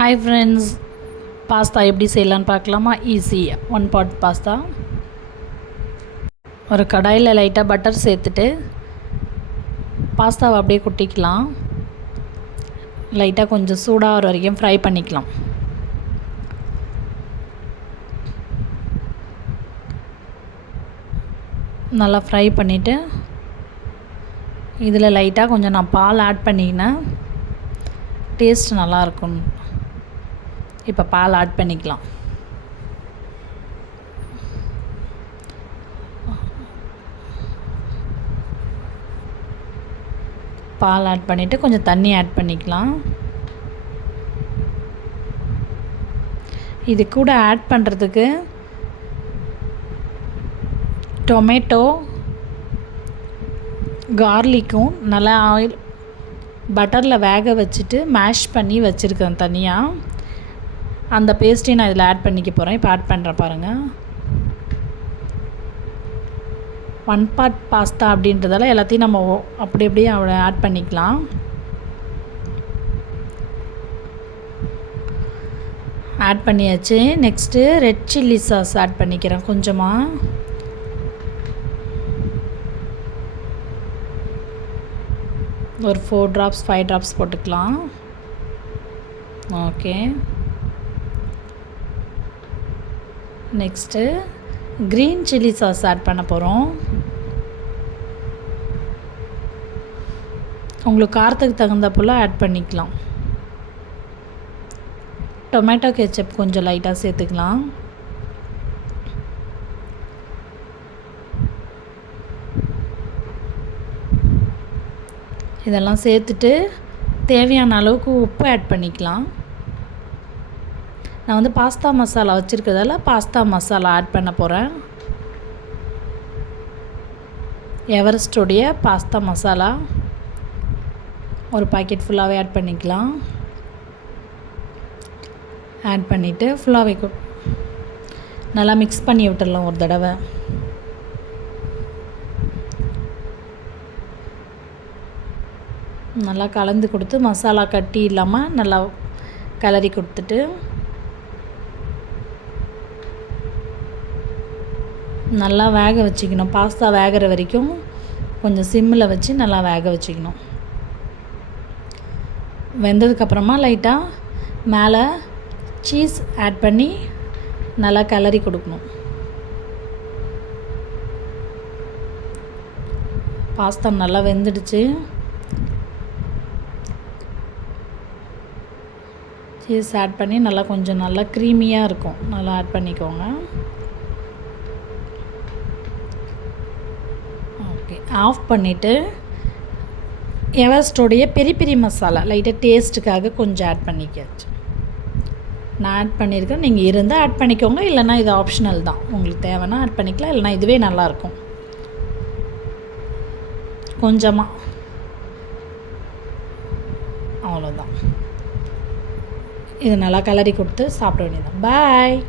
Hi friends, pasta எப்படி செய்யலான்னு பார்க்கலாமா? ஈஸி 1 பாட் பாஸ்தா. ஒரு கடாயில் லைட்டாக பட்டர் சேர்த்துட்டு பாஸ்தாவை அப்படியே கொட்டிக்கலாம். லைட்டாக கொஞ்சம் சூடாகிற வரைக்கும் ஃப்ரை பண்ணிக்கலாம். நல்லா ஃப்ரை பண்ணிவிட்டு இதில் லைட்டாக கொஞ்சம் நான் பால் ஆட் பண்ணிக்கினேன், டேஸ்ட் நல்லாயிருக்கும். இப்போ பால் ஆட் பண்ணிக்கலாம். பால் ஆட் பண்ணிவிட்டு கொஞ்சம் தண்ணி ஆட் பண்ணிக்கலாம். இது கூட ஆட் பண்ணுறதுக்கு டொமேட்டோ, கார்லிக்கும் நல்லா ஆயில் பட்டரில் வேக வச்சுட்டு மேஷ் பண்ணி வச்சுருக்கேன் தனியாக. அந்த பேஸ்ட்டையும் நான் இதில் ஆட் பண்ணிக்க போகிறேன். இப்போ ஆட் பண்ணுறேன் பாருங்கள். 1 பாட் பாஸ்தா அப்படின்றதால எல்லாத்தையும் நம்ம அப்படி அப்படியே ஆட் பண்ணிக்கலாம். ஆட் பண்ணியாச்சு. Next red chilli sauce add பண்ணிக்கிறேன் கொஞ்சமாக. ஒரு 4 ட்ராப்ஸ் 5 ட்ராப்ஸ் போட்டுக்கலாம். Okay. Next green chilli sauce add பண்ண போகிறோம். உங்களுக்கு காரத்துக்கு தகுந்த போல் ஆட் பண்ணிக்கலாம். டொமேட்டோ கெச்சப் கொஞ்சம் லைட்டாக சேர்த்துக்கலாம். இதெல்லாம் சேர்த்துட்டு தேவையான அளவுக்கு உப்பு ஆட் பண்ணிக்கலாம். நான் வந்து பாஸ்தா மசாலா வச்சுருக்கிறதால பாஸ்தா மசாலா ஆட் பண்ண போகிறேன். எவரெஸ்டோடைய பாஸ்தா மசாலா ஒரு பாக்கெட் ஃபுல்லாகவே ஆட் பண்ணிக்கலாம். ஆட் பண்ணிவிட்டு ஃபுல்லாகவே நல்லா மிக்ஸ் பண்ணி விட்டுடலாம் ஒரு தடவை. நல்லா கலந்து கொடுத்து மசாலா கட்டி இல்லாமல் நல்லா கிளறி கொடுத்துட்டு நல்லா வேக வச்சுக்கணும். பாஸ்தா வேகிற வரைக்கும் கொஞ்சம் சிம்மில் வச்சு நல்லா வேக வச்சுக்கணும். வெந்ததுக்கப்புறமா லைட்டாக மேலே சீஸ் ஆட் பண்ணி நல்லா கிளறி கொடுக்கணும். பாஸ்தா நல்லா வெந்துடுச்சு. சீஸ் ஆட் பண்ணி நல்லா கொஞ்சம் நல்லா க்ரீமியாக இருக்கும். நல்லா ஆட் பண்ணிக்கோங்க. ஓகே, ஆஃப் பண்ணிவிட்டு எவரெஸ்டோடைய பெரி பெரி மசாலா லைட்டாக டேஸ்ட்டுக்காக கொஞ்சம் ஆட் பண்ணிக்காச்சு. நான் ஆட் பண்ணியிருக்கேன். நீங்கள் இருந்தால் ஆட் பண்ணிக்கோங்க, இல்லைனா இது ஆப்ஷனல் தான். உங்களுக்கு தேவைன்னா ஆட் பண்ணிக்கலாம், இல்லைனா இதுவே நல்லாயிருக்கும். கொஞ்சமாக அவ்வளோதான். இது நல்லா கிளறி கொடுத்து சாப்பிட வேண்டியதான். பாய்.